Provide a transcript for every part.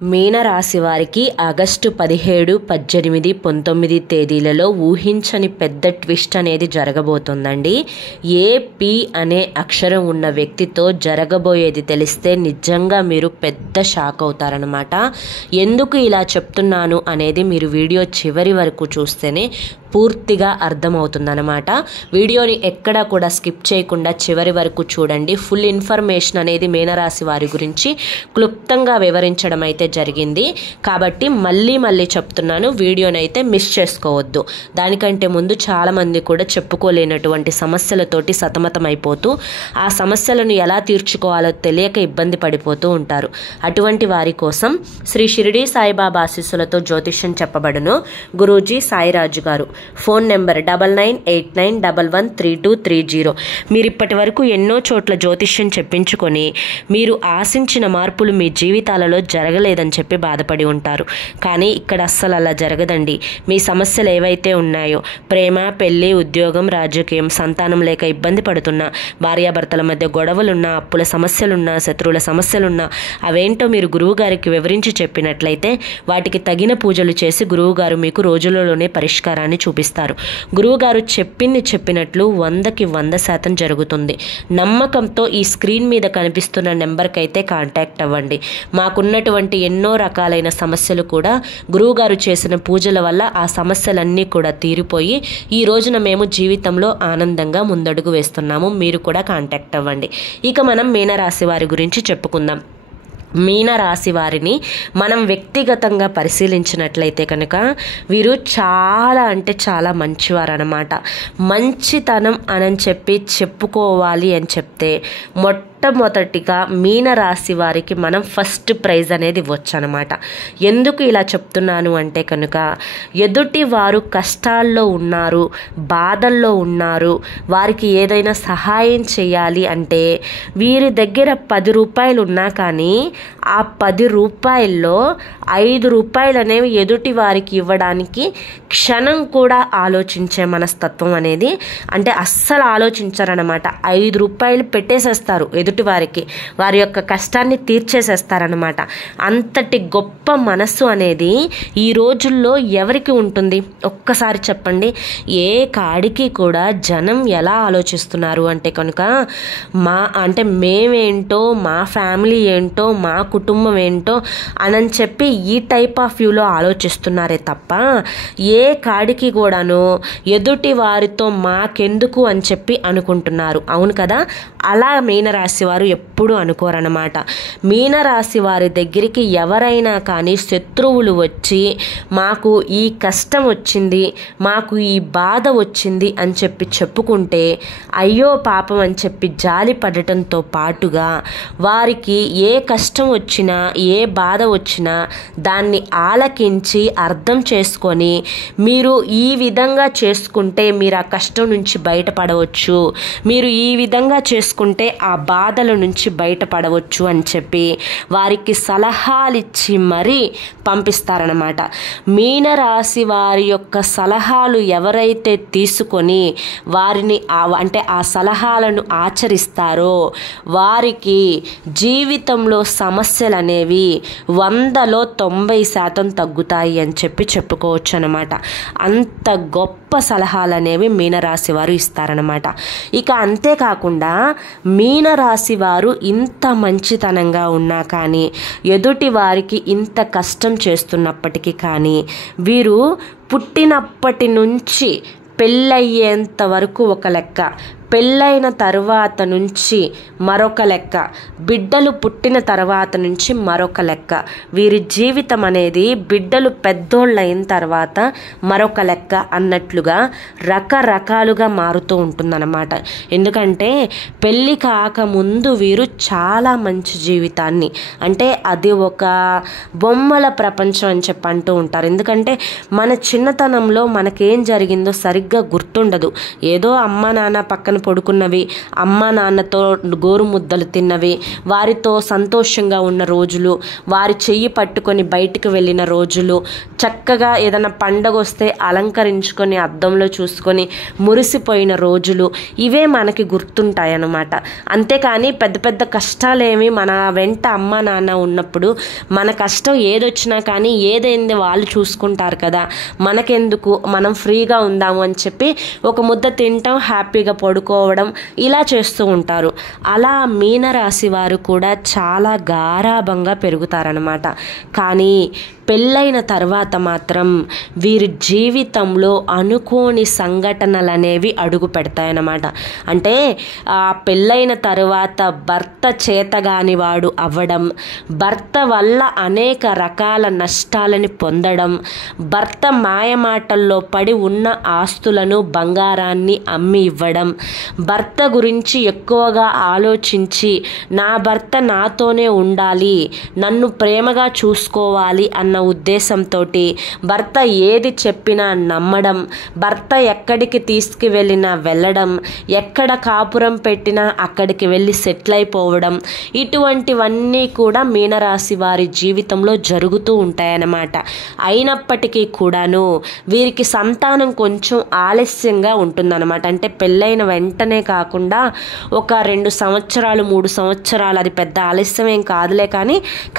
మీనరాశి వారికి ఆగస్టు 17, 18, 19 తేదీలలో ఊహించని పెద్ద ట్విస్ట్ అనేది జరగబోతుందండి. ఏపీ అనే అక్షరం ఉన్న వ్యక్తితో జరగబోయేది తెలిస్తే నిజంగా మీరు పెద్ద షాక్ అవుతారనమాట. ఎందుకు ఇలా చెప్తున్నాను అనేది మీరు వీడియో చివరి వరకు చూస్తేనే పూర్తిగా అర్థమవుతుందన్నమాట. వీడియోని ఎక్కడా కూడా స్కిప్ చేయకుండా చివరి వరకు చూడండి. ఫుల్ ఇన్ఫర్మేషన్ అనేది మీనరాశి వారి గురించి క్లుప్తంగా వివరించడం అయితే జరిగింది. కాబట్టి మళ్ళీ చెప్తున్నాను, వీడియోని అయితే మిస్ చేసుకోవద్దు. దానికంటే ముందు చాలామంది కూడా చెప్పుకోలేనటువంటి సమస్యలతోటి సతమతమైపోతూ ఆ సమస్యలను ఎలా తీర్చుకోవాలో తెలియక ఇబ్బంది పడిపోతూ ఉంటారు. అటువంటి వారి కోసం శ్రీ షిరిడి సాయిబాబా ఆశీస్సులతో జ్యోతిష్యం చెప్పబడును. గురూజీ సాయిరాజు గారు. Phone number 9989113230. మీరు ఇప్పటి వరకు ఎన్నో చోట్ల జ్యోతిష్యం చెప్పించుకొని మీరు ఆశించిన మార్పులు మీ జీవితాలలో జరగలేదని చెప్పి బాధపడి ఉంటారు. కానీ ఇక్కడ అస్సలు అలా జరగదండి. మీ సమస్యలు ఏవైతే ఉన్నాయో, ప్రేమ, పెళ్లి, ఉద్యోగం, రాజకీయం, సంతానం లేక ఇబ్బంది పడుతున్నా, భార్యాభర్తల మధ్య గొడవలున్నా, అప్పుల సమస్యలున్నా, శత్రువుల సమస్యలున్నా అవేంటో మీరు గురువు గారికి వివరించి చెప్పినట్లయితే వాటికి తగిన పూజలు చేసి గురువు గారు మీకు రోజులలోనే పరిష్కారాన్ని చూపిస్తారు. గురువుగారు చెప్పినట్లు 100కి 100% జరుగుతుంది. నమ్మకంతో ఈ స్క్రీన్ మీద కనిపిస్తున్న నెంబర్కి అయితే కాంటాక్ట్ అవ్వండి. మాకున్నటువంటి ఎన్నో రకాలైన సమస్యలు కూడా గురువుగారు చేసిన పూజల వల్ల ఆ సమస్యలన్నీ కూడా తీరిపోయి ఈ రోజున మేము జీవితంలో ఆనందంగా ముందడుగు వేస్తున్నాము. మీరు కూడా కాంటాక్ట్ అవ్వండి. ఇక మనం మీనరాశి వారి గురించి చెప్పుకుందాం. మీనరాశి వారిని మనం వ్యక్తిగతంగా పరిశీలించినట్లయితే కనుక వీరు చాలా అంటే చాలా మంచివారు అన్నమాట. మంచితనం అని చెప్పుకోవాలి అని చెప్తే మొట్టమొదటిగా మీనరాశి వారికి మనం ఫస్ట్ ప్రైజ్ అనేది ఇవ్వచ్చనమాట. ఎందుకు ఇలా చెప్తున్నాను అంటే కనుక ఎదుటి వారు కష్టాల్లో ఉన్నారు, బాధల్లో ఉన్నారు, వారికి ఏదైనా సహాయం చేయాలి అంటే వీరి దగ్గర 10 రూపాయలు ఉన్నా కానీ ఆ 10 రూపాయల్లో 5 రూపాయలు అనేవి ఎదుటి వారికి ఇవ్వడానికి క్షణం కూడా ఆలోచించే మనస్తత్వం అనేది, అంటే అస్సలు ఆలోచించరనమాట. 5 రూపాయలు పెట్టేసేస్తారు ఎదుటి వారికి, వారి యొక్క కష్టాన్ని తీర్చేసేస్తారనమాట. అంతటి గొప్ప మనస్సు అనేది ఈ రోజుల్లో ఎవరికి ఉంటుంది ఒక్కసారి చెప్పండి. ఏ కాడికి కూడా జనం ఎలా ఆలోచిస్తున్నారు అంటే కనుక మేమేంటో, మా ఫ్యామిలీ ఏంటో, మా కుటుంబం ఏంటో అని చెప్పి ఈ టైప్ ఆఫ్ వ్యూలో ఆలోచిస్తున్నారే తప్ప ఏ కాడికి కూడాను ఎదుటి వారితో మాకెందుకు అని చెప్పి అనుకుంటున్నారు. అవును కదా? అలా మీనరాశి వారు ఎప్పుడు అనుకోరన్నమాట. మీనరాశి వారి దగ్గరికి ఎవరైనా కానీ శత్రువులు వచ్చి మాకు ఈ కష్టం వచ్చింది, మాకు ఈ బాధ వచ్చింది అని చెప్పి చెప్పుకుంటే అయ్యో పాపం అని చెప్పి జాలి పడటంతో పాటుగా వారికి ఏ కష్టం వచ్చినా, ఏ బాధ వచ్చినా దాన్ని ఆలకించి అర్థం చేసుకొని మీరు ఈ విధంగా చేసుకుంటే మీరు ఆ కష్టం నుంచి బయటపడవచ్చు, మీరు ఈ విధంగా చేసుకుంటే ఆ బాధల నుంచి బయటపడవచ్చు అని చెప్పి వారికి సలహాలు ఇచ్చి మరీ పంపిస్తారనమాట. మీనరాశి వారి యొక్క సలహాలు ఎవరైతే తీసుకొని వారిని ఆ సలహాలను ఆచరిస్తారో వారికి జీవితంలో సమస్యలు అనేవి 100లో 90% తగ్గుతాయి అని చెప్పి చెప్పుకోవచ్చు అనమాట. అంత గొప్ప సలహాలు అనేవి మీనరాశి వారు ఇస్తారనమాట. ఇక అంతేకాకుండా మీనరాశి వారు ఇంత మంచితనంగా ఉన్నా కానీ, ఎదుటి వారికి ఇంత కష్టం చేస్తున్నప్పటికీ కానీ వీరు పుట్టినప్పటి నుంచి పెళ్ళయ్యేంత వరకు ఒక లెక్క, పెళ్ళైన తర్వాత నుంచి మరొక లెక్క, బిడ్డలు పుట్టిన తర్వాత నుంచి మరొక లెక్క, వీరి జీవితం అనేది బిడ్డలు పెద్దోళ్ళైన తర్వాత మరొక లెక్క అన్నట్లుగా రకరకాలుగా మారుతూ ఉంటుందన్నమాట. ఎందుకంటే పెళ్ళి కాకముందు వీరు చాలా మంచి జీవితాన్ని, అంటే అది ఒక బొమ్మల ప్రపంచం అని చెప్పి అంటూ ఉంటారు. ఎందుకంటే మన చిన్నతనంలో మనకేం జరిగిందో సరిగ్గా గుర్తుండదు. ఏదో అమ్మ నాన్న పక్కన పక్కన పడుకున్నవి, అమ్మ నాన్నతో గోరుముద్దలు తిన్నవి, వారితో సంతోషంగా ఉన్న రోజులు, వారి చెయ్యి పట్టుకొని బయటికి వెళ్ళిన రోజులు, చక్కగా ఏదైనా పండగ వస్తే అలంకరించుకొని అద్దంలో చూసుకొని మురిసిపోయిన రోజులు, ఇవే మనకి గుర్తుంటాయన్నమాట. అంతేకాని పెద్ద పెద్ద కష్టాలేమి మన వెంట అమ్మ నాన్న ఉన్నప్పుడు మన కష్టం ఏదొచ్చినా కానీ ఏదైంది వాళ్ళు చూసుకుంటారు కదా, మనకెందుకు, మనం ఫ్రీగా ఉందాము అని చెప్పి ఒక ముద్ద తింటాం, హ్యాపీగా పడుకోవడం, ఇలా చేస్తూ ఉంటారు. అలా మీనరాశి వారు కూడా చాలా గారాబంగా పెరుగుతారనమాట. కానీ పెళ్ళైన తర్వాత మాత్రం వీరి జీవితంలో అనుకోని సంఘటనలు అనేవి అడుగు పెడతాయన్నమాట. అంటే ఆ పెళ్ళైన తర్వాత భర్త చేతగాని వాడు అవ్వడం, భర్త వల్ల అనేక రకాల నష్టాలని పొందడం, భర్త మాయమాటల్లో పడి ఉన్న ఆస్తులను బంగారాన్ని అమ్మి ఇవ్వడం, భర్త గురించి ఎక్కువగా ఆలోచించి నా భర్త నాతోనే ఉండాలి, నన్ను ప్రేమగా చూసుకోవాలి అన్న ఉద్దేశంతో భర్త ఏది చెప్పినా నమ్మడం, భర్త ఎక్కడికి తీసుకువెళ్ళినా వెళ్ళడం, ఎక్కడ కాపురం పెట్టినా అక్కడికి వెళ్ళి సెటిల్ అయిపోవడం, ఇటువంటివన్నీ కూడా మీనరాశి వారి జీవితంలో జరుగుతూ ఉంటాయన్నమాట. అయినప్పటికీ కూడాను వీరికి సంతానం కొంచెం ఆలస్యంగా ఉంటుందన్నమాట. అంటే పెళ్ళైన వెంటనే కాకుండా ఒక 2 సంవత్సరాలు 3 సంవత్సరాలు, అది పెద్ద ఆలస్యమేం కాదులే,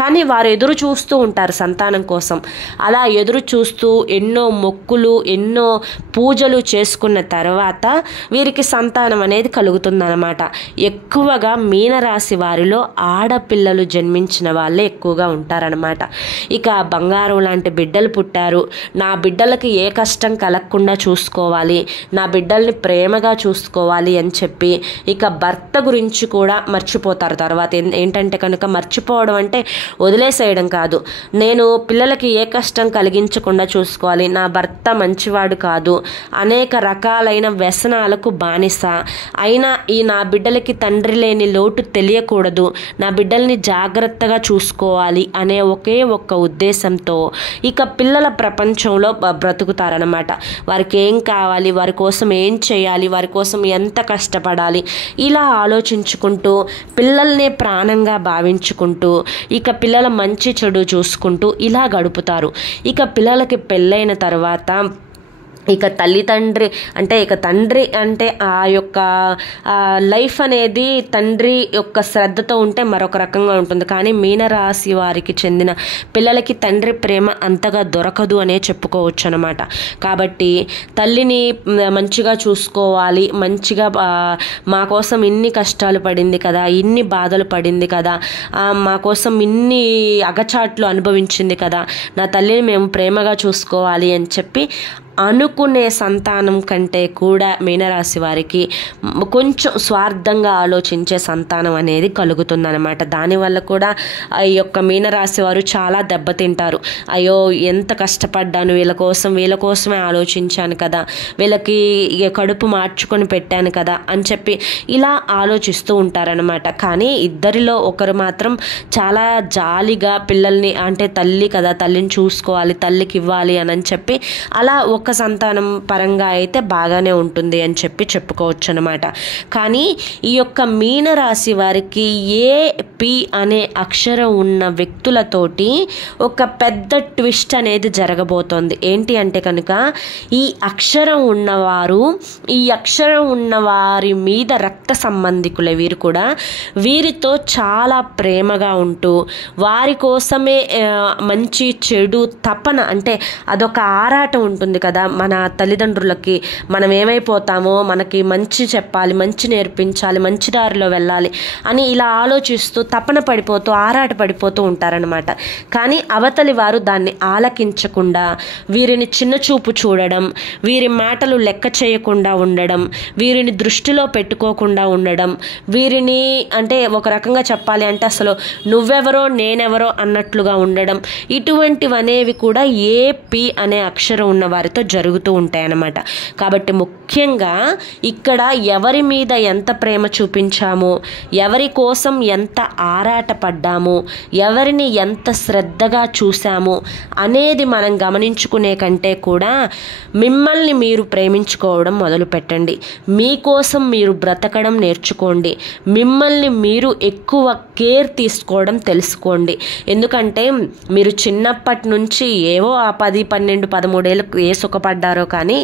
కానీ వారు ఎదురు చూస్తూ ఉంటారు సంతానం కోసం. అలా ఎదురు చూస్తూ ఎన్నో మొక్కులు ఎన్నో పూజలు చేసుకున్న తర్వాత వీరికి సంతానం అనేది కలుగుతుందన్నమాట. ఎక్కువగా మీనరాశి వారిలో ఆడపిల్లలు జన్మించిన వాళ్ళే ఎక్కువగా ఉంటారనమాట. ఇక బంగారం లాంటి బిడ్డలు పుట్టారు, నా బిడ్డలకి ఏ కష్టం కలగకుండా చూసుకోవాలి, నా బిడ్డల్ని ప్రేమగా చూసుకోవాలి అని చెప్పి ఇక భర్త గురించి కూడా మర్చిపోతారు. తర్వాత ఏంటంటే కనుక మర్చిపోవడం అంటే వదిలేసేయడం కాదు, నేను పిల్లలకి ఏ కష్టం కలిగించకుండా చూసుకోవాలి, నా భర్త మంచివాడు కాదు, అనేక రకాలైన వ్యసనాలకు బానిస, అయినా నా బిడ్డలకి తండ్రి లేని లోటు తెలియకూడదు, నా బిడ్డల్ని జాగ్రత్తగా చూసుకోవాలి అనే ఒకే ఒక్క ఉద్దేశంతో ఇక పిల్లల ప్రపంచంలో బ్రతుకుతారనమాట. వారికి ఏం కావాలి, వారి కోసం ఏం చేయాలి, వారి కోసం ఎంత కష్టపడాలి, ఇలా ఆలోచించుకుంటూ పిల్లల్ని ప్రాణంగా భావించుకుంటూ ఇక పిల్లల మంచి చెడు చూసుకుంటూ ఇలా గడుపుతారు. ఇక పిల్లలకి పెళ్ళైన తర్వాత ఇక తండ్రి అంటే ఆ యొక్క లైఫ్ అనేది తండ్రి యొక్క శ్రద్ధతో ఉంటే మరొక రకంగా ఉంటుంది. కానీ మీనరాశి వారికి చెందిన పిల్లలకి తండ్రి ప్రేమ అంతగా దొరకదు అనే చెప్పుకోవచ్చు అనమాట. కాబట్టి తల్లిని మంచిగా చూసుకోవాలి, మంచిగా మా కోసం ఇన్ని కష్టాలు పడింది కదా, ఇన్ని బాధలు పడింది కదా, మా కోసం ఇన్ని అగచాట్లు అనుభవించింది కదా, నా తల్లిని మేము ప్రేమగా చూసుకోవాలి అని చెప్పి అనుకునే సంతానం కంటే కూడా మీనరాశి వారికి కొంచెం స్వార్థంగా ఆలోచించే సంతానం అనేది కలుగుతుందన్నమాట. దానివల్ల కూడా ఈ యొక్క మీనరాశి వారు చాలా దెబ్బతింటారు. అయ్యో ఎంత కష్టపడ్డాను, వీళ్ళ కోసమే ఆలోచించాను కదా, వీళ్ళకి కడుపు మార్చుకొని పెట్టాను కదా అని చెప్పి ఇలా ఆలోచిస్తూ ఉంటారనమాట. కానీ ఇద్దరిలో ఒకరు మాత్రం చాలా జాలిగా పిల్లల్ని, అంటే తల్లి కదా, తల్లిని చూసుకోవాలి, తల్లికి ఇవ్వాలి అని చెప్పి అలా ఒక సంతానం పరంగా అయితే బాగానే ఉంటుంది అని చెప్పి చెప్పుకోవచ్చు అనమాట. కానీ ఈ యొక్క మీనరాశి వారికి పి అనే అక్షరం ఉన్న వ్యక్తులతోటి ఒక పెద్ద ట్విస్ట్ అనేది జరగబోతోంది. ఏంటి అంటే కనుక ఈ అక్షరం ఉన్న వారి మీద రక్త సంబంధికులే వీరు కూడా. వీరితో చాలా ప్రేమగా ఉంటూ వారి కోసమే మంచి చెడు తపన, అంటే అదొక ఆరాటం ఉంటుంది కదా మన తల్లిదండ్రులకి, మనం ఏమైపోతామో, మనకి మంచి చెప్పాలి, మంచి నేర్పించాలి, మంచి దారిలో వెళ్ళాలి అని ఇలా ఆలోచిస్తూ తపన పడిపోతూ ఆరాట పడిపోతూ ఉంటారనమాట. కానీ అవతలి వారు దాన్ని ఆలకించకుండా వీరిని చిన్నచూపు చూడడం, వీరి మాటలు లెక్క చేయకుండా ఉండడం, వీరిని దృష్టిలో పెట్టుకోకుండా ఉండడం, వీరిని అంటే ఒక రకంగా చెప్పాలి అంటే అసలు నువ్వెవరో నేనెవరో అన్నట్లుగా ఉండడం, ఇటువంటివనేవి కూడా పి అనే అక్షరం ఉన్న వారితో వారితో జరుగుతూ ఉంటాయన్నమాట. కాబట్టి ముఖ్యంగా ఇక్కడ ఎవరి మీద ఎంత ప్రేమ చూపించాము, ఎవరి కోసం ఎంత ఆరాటపడ్డాము, ఎవరిని ఎంత శ్రద్ధగా చూసాము అనేది మనం గమనించుకునే కంటే కూడా మిమ్మల్ని మీరు ప్రేమించుకోవడం మొదలు పెట్టండి. మీకోసం మీరు బ్రతకడం నేర్చుకోండి. మిమ్మల్ని మీరు ఎక్కువ కేర్ తీసుకోవడం తెలుసుకోండి. ఎందుకంటే మీరు చిన్నప్పటి నుంచి ఏవో ఆ 10, 12, 13 ఏళ్ళకు ఏ సుఖపడ్డారో కానీ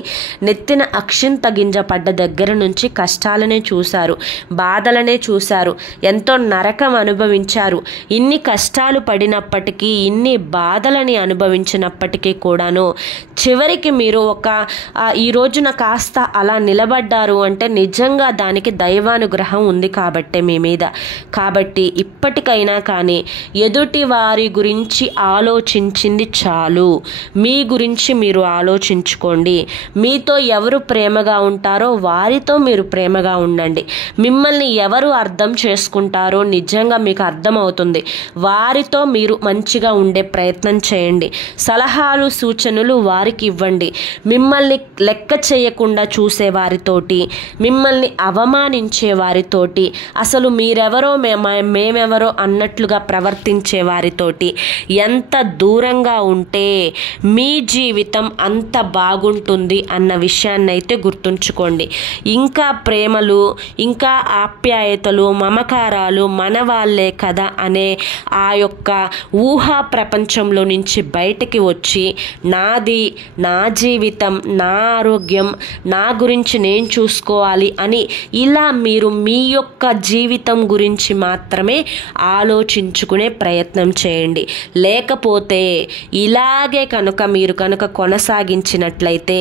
నెత్తిన అక్షింత గింజ పడ్డ దగ్గర నుంచి కష్టాలనే చూశారు, బాధలనే చూశారు, ఎంతో నరకం అనుభవించారు. ఇన్ని కష్టాలు పడినప్పటికీ, ఇన్ని బాధలని అనుభవించినప్పటికీ కూడాను చివరికి మీరు ఈ రోజున కాస్త అలా నిలబడ్డారు అంటే నిజంగా దానికి దైవానుగ్రహం ఉంది కాబట్టే మీ మీద. కాబట్టి ఇప్పటికైనా కానీ ఎదుటి వారి గురించి ఆలోచించింది చాలు. మీ గురించి మీరు ఆలోచించుకోండి. మీతో ఎవరు ప్రేమగా ఉంటారో వారితో మీరు ప్రేమగా ఉండండి. మిమ్మల్ని ఎవరు అర్థం చేసుకుంటారో నిజంగా మీకు అర్థమవుతుంది. వారితో మీరు మంచిగా ఉండే ప్రయత్నం చేయండి. సలహాలు సూచనలు వారికి ఇవ్వండి. మిమ్మల్ని లెక్క చేయకుండా చూసే వారితోటి, మిమ్మల్ని అవమానించే వారితోటి, అసలు మీరెవరో మేమెవరో అన్నట్లుగా ప్రవర్తించే వారితోటి ఎంత దూరంగా ఉంటే మీ జీవితం అంత బాగుంటుంది అన్న విషయాన్ని అయితే గుర్తుంచుకోండి. ఇంకా ప్రేమలు, ఇంకా ఆప్యాయతలు, మమకారాలు మన వాళ్ళే కదా అనే ఆ యొక్క ఊహా ప్రపంచంలో నుంచి బయటికి వచ్చి నాది, నా జీవితం, నా ఆరోగ్యం, నా గురించి నేను చూసుకోవాలి అని ఇలా మీరు మీ యొక్క జీవితం గురించి మాత్రమే ఆలోచించుకునే ప్రయత్నం చేయండి. లేకపోతే ఇలాగే మీరు కొనసాగించినట్లయితే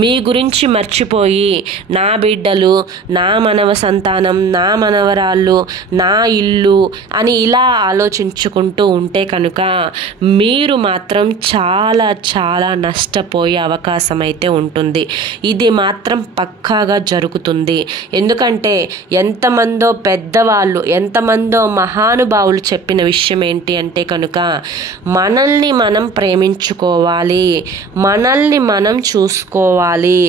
మీ గురించి మర్చిపోయి నా బిడ్డలు, నా మనవ సంతానం, నా మనవరాళ్ళు, నా ఇల్లు అని ఇలా ఆలోచించుకుంటూ ఉంటే కనుక మీరు మాత్రం చాలా చాలా నష్టపోయే అవకాశం అయితే ఉంటుంది. ఇది మాత్రం పక్కాగా జరుగుతుంది. ఎందుకంటే ఎంతమందో పెద్దవాళ్ళు, ఎంతమందో మహానుభావులు చెప్పిన విషయం ఏంటి అంటే కనుక మనల్ని మనం ప్రేమించుకోవాలి, మనల్ని మనం చూసుకోవాలి,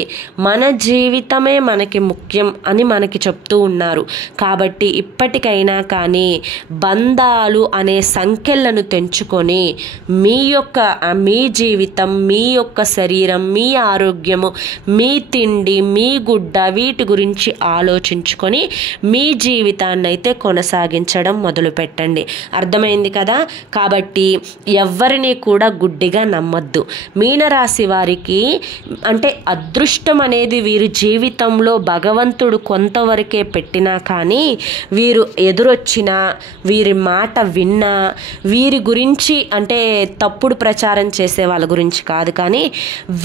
మన జీవితమే మనకి ముఖ్యం అని మనకి చెప్తూ ఉన్నారు. కాబట్టి ఇప్పటికైనా కానీ బంధాలు అనే సంఖ్యలను తెంచుకొని మీ జీవితం, మీ యొక్క శరీరం, మీ ఆరోగ్యము, మీ తిండి, మీ గుడ్డ వీటి గురించి ఆలోచించుకొని మీ జీవితాన్ని అయితే కొనసాగించడం మొదలు పెట్టండి. అర్థమైంది కదా? కాబట్టి ఎవరిని కూడా గుడ్డిగా నమ్మద్దు. మీనరాశి వారికి అంటే అదృష్టం అనేది వీరి జీవితంలో భగవంతుడు కొంతవరకే పెట్టినా కానీ వీరు ఎదురొచ్చినా, వీరి మాట విన్నా, వీరి గురించి అంటే తప్పుడు ప్రచారం చేసే వాళ్ళ గురించి కాదు కానీ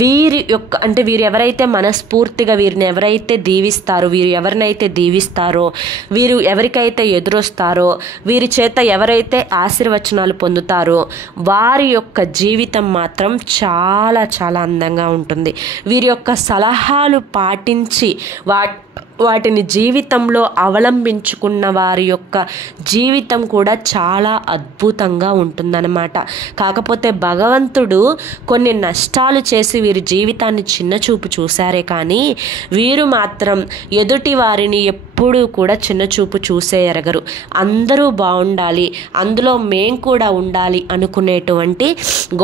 వీరు ఎవరైతే మనస్ఫూర్తిగా వీరిని ఎవరైతే దీవిస్తారో, వీరు ఎవరినైతే దీవిస్తారో, వీరు ఎవరికైతే ఎదురొస్తారో, వీరి చేత ఎవరైతే ఆశీర్వచనాలు పొందుతారో వారి యొక్క జీవితం మాత్రం చాలా చాలా అందంగా ఉంటుంది. వీరి యొక్క సలహాలు పాటించి వాటిని జీవితంలో అవలంబించుకున్న వారి యొక్క జీవితం కూడా చాలా అద్భుతంగా ఉంటుందన్నమాట. కాకపోతే భగవంతుడు కొన్ని నష్టాలు చేసి వీరి జీవితాన్ని చిన్నచూపు చూశారే కానీ వీరు మాత్రం ఎదుటి వారిని ఎప్పుడూ కూడా చిన్నచూపు చూసే ఎరగరు. అందరూ బాగుండాలి, అందులో మేం కూడా ఉండాలి అనుకునేటువంటి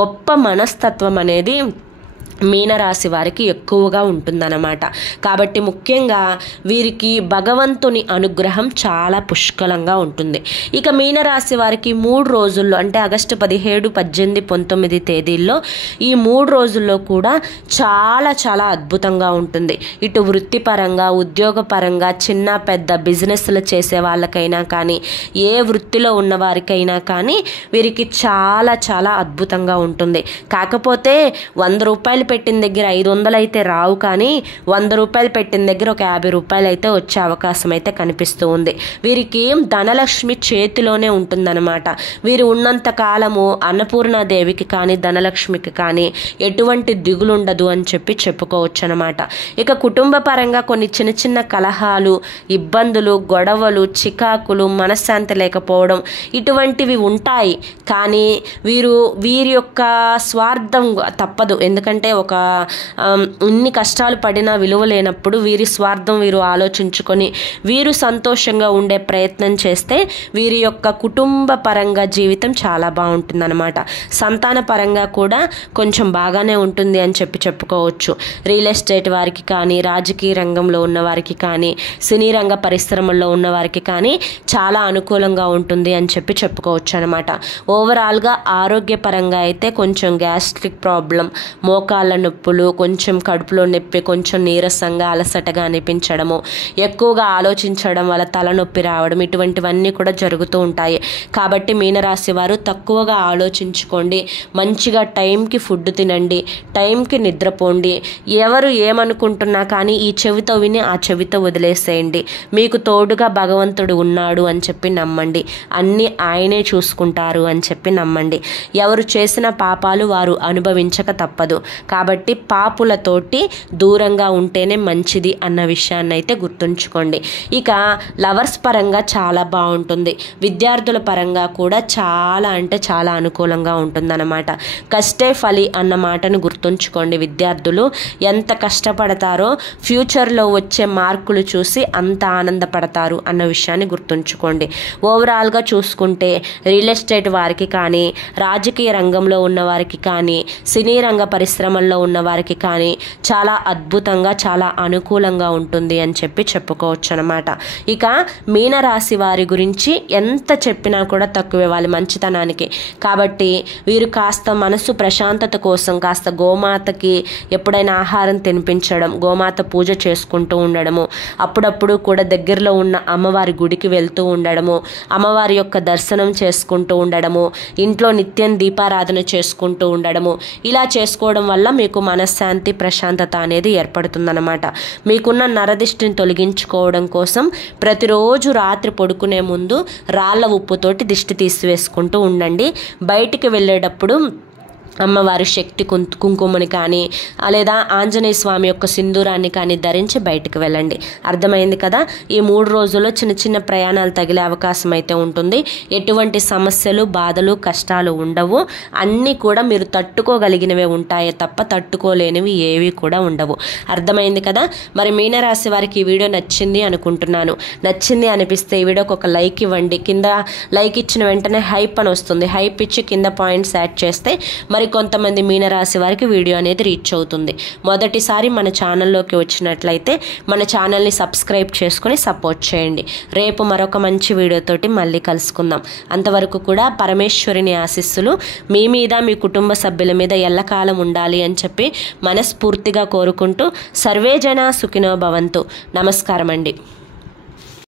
గొప్ప మనస్తత్వం అనేది మీనరాశి వారికి ఎక్కువగా ఉంటుందన్నమాట. కాబట్టి ముఖ్యంగా వీరికి భగవంతుని అనుగ్రహం చాలా పుష్కలంగా ఉంటుంది. ఇక మీనరాశి వారికి 3 రోజుల్లో అంటే ఆగస్టు 17, 18, 19 తేదీల్లో ఈ 3 రోజుల్లో కూడా చాలా చాలా అద్భుతంగా ఉంటుంది. ఇటు వృత్తిపరంగా, ఉద్యోగపరంగా, చిన్న పెద్ద బిజినెస్లు చేసే వాళ్ళకైనా కానీ, ఏ వృత్తిలో ఉన్న వారికైనా కానీ వీరికి చాలా చాలా అద్భుతంగా ఉంటుంది. కాకపోతే 100 రూపాయలు పెట్టిన దగ్గర 500 అయితే రావు కానీ 100 రూపాయలు పెట్టిన దగ్గర ఒక 50 రూపాయలు అయితే వచ్చే అవకాశం అయితే కనిపిస్తూ ఉంది. వీరికి ధనలక్ష్మి చేతిలోనే ఉంటుందన్నమాట. వీరు ఉన్నంత కాలము అన్నపూర్ణాదేవికి కానీ ధనలక్ష్మికి కానీ ఎటువంటి దిగులు ఉండదు అని చెప్పుకోవచ్చు అనమాట. ఇక కుటుంబ పరంగా కొన్ని చిన్న చిన్న కలహాలు, ఇబ్బందులు, గొడవలు, చికాకులు, మనశ్శాంతి లేకపోవడం ఇటువంటివి ఉంటాయి. కానీ వీరి యొక్క స్వార్థం తప్పదు. ఎందుకంటే ఒక ఇన్ని కష్టాలు పడినా విలువ లేనప్పుడు వీరి స్వార్థం వీరు ఆలోచించుకొని వీరు సంతోషంగా ఉండే ప్రయత్నం చేస్తే వీరి యొక్క కుటుంబ పరంగా జీవితం చాలా బాగుంటుందన్నమాట. సంతాన పరంగా కూడా కొంచెం బాగానే ఉంటుంది అని చెప్పుకోవచ్చు. రియల్ ఎస్టేట్ వారికి కానీ, రాజకీయ రంగంలో ఉన్న వారికి కానీ, సినీ రంగ పరిశ్రమల్లో ఉన్న వారికి కానీ చాలా అనుకూలంగా ఉంటుంది అని చెప్పుకోవచ్చు అనమాట. ఓవరాల్గా ఆరోగ్యపరంగా అయితే కొంచెం గ్యాస్ట్రిక్ ప్రాబ్లం, మోకాళ్ళ నొప్పులు, కొంచెం కడుపులో నొప్పి, కొంచెం నీరసంగా అలసటగా అనిపించడము, ఎక్కువగా ఆలోచించడం వల్ల తలనొప్పి రావడం, ఇటువంటివన్నీ కూడా జరుగుతూ ఉంటాయి. కాబట్టి మీనరాశి వారు తక్కువగా ఆలోచించుకోండి, మంచిగా టైంకి ఫుడ్ తినండి, టైంకి నిద్రపోండి. ఎవరు ఏమనుకుంటున్నా కానీ ఈ చెవితో విని ఆ చెవితో వదిలేసేయండి. మీకు తోడుగా భగవంతుడు ఉన్నాడు అని చెప్పి నమ్మండి. అన్నీ ఆయనే చూసుకుంటారు అని చెప్పి నమ్మండి. ఎవరు చేసిన పాపాలు వారు అనుభవించక తప్పదు. కాబట్టి పాపులతోటి దూరంగా ఉంటేనే మంచిది అన్న విషయాన్ని అయితే గుర్తుంచుకోండి. ఇక లవర్స్ పరంగా చాలా బాగుంటుంది. విద్యార్థుల పరంగా కూడా చాలా అంటే చాలా అనుకూలంగా ఉంటుందన్నమాట. కష్టే ఫలి అన్న మాటను గుర్తుంచుకోండి. విద్యార్థులు ఎంత కష్టపడతారో ఫ్యూచర్లో వచ్చే మార్కులు చూసి అంత ఆనందపడతారు అన్న విషయాన్ని గుర్తుంచుకోండి. ఓవరాల్గా చూసుకుంటే రియల్ ఎస్టేట్ వారికి కానీ, రాజకీయ రంగంలో ఉన్న వారికి కానీ, సినీ రంగ పరిశ్రమల్లో ఉన్న వారికి కానీ చాలా అద్భుతంగా చాలా అనుకూలంగా ఉంటుంది అని చెప్పుకోవచ్చు అనమాట. ఇక మీనరాశి వారి గురించి ఎంత చెప్పినా కూడా తక్కువే వాళ్ళ మంచితనానికి. కాబట్టి వీరు కాస్త మనసు ప్రశాంతత కోసం కాస్త గోమాతకి ఎప్పుడైనా ఆహారం తినిపించడం, గోమాత పూజ చేసుకుంటూ ఉండడము, అప్పుడప్పుడు కూడా దగ్గరలో ఉన్న అమ్మవారి గుడికి వెళ్తూ ఉండడము, అమ్మవారి యొక్క దర్శనం చేసుకుంటూ ఉండడము, ఇంట్లో నిత్యం దీపారాధన చేసుకుంటూ ఉండడము, ఇలా చేసుకోవడం వల్ల మీకు మనశ్శాంతి ప్రశాంతత అనేది ఏర్పడుతుందన్నమాట. మీకున్న నరదిష్టిని తొలగించుకోవడం కోసం ప్రతిరోజు రాత్రి పడుకునే ముందు రాళ్ళ ఉప్పుతోటి దిష్టి తీసివేసుకుంటూ ఉండండి. బయటికి వెళ్ళేటప్పుడు అమ్మవారి శక్తి కుంకుమని కానీ లేదా ఆంజనేయ స్వామి యొక్క సింధూరాన్ని కానీ ధరించి బయటకు వెళ్ళండి. అర్థమైంది కదా? ఈ 3 రోజుల్లో చిన్న చిన్న ప్రయాణాలు తగిలే అవకాశం అయితే ఉంటుంది. ఎటువంటి సమస్యలు, బాధలు, కష్టాలు ఉండవు. అన్నీ కూడా మీరు తట్టుకోగలిగినవే ఉంటాయే తప్ప తట్టుకోలేనివి ఏవి కూడా ఉండవు. అర్థమైంది కదా? మరి మీనరాశి వారికి ఈ వీడియో నచ్చింది అనుకుంటున్నాను. నచ్చింది అనిపిస్తే ఈ వీడియోకి ఒక లైక్ ఇవ్వండి. కింద లైక్ ఇచ్చిన వెంటనే హైప్ అని వస్తుంది. హైప్ ఇచ్చి కింద పాయింట్స్ యాడ్ చేస్తే మరి కొంతమంది మీనరాశి వారికి వీడియో అనేది రీచ్ అవుతుంది. మొదటిసారి మన ఛానల్లోకి వచ్చినట్లయితే మన ఛానల్ని సబ్స్క్రైబ్ చేసుకుని సపోర్ట్ చేయండి. రేపు మరొక మంచి వీడియోతోటి మళ్ళీ కలుసుకుందాం. అంతవరకు కూడా పరమేశ్వరుని ఆశీస్సులు మీ మీద, మీ కుటుంబ సభ్యుల మీద ఎల్లకాలం ఉండాలి అని చెప్పి మనస్ఫూర్తిగా కోరుకుంటూ సర్వే జన సుఖినో భవంతు. నమస్కారం అండి.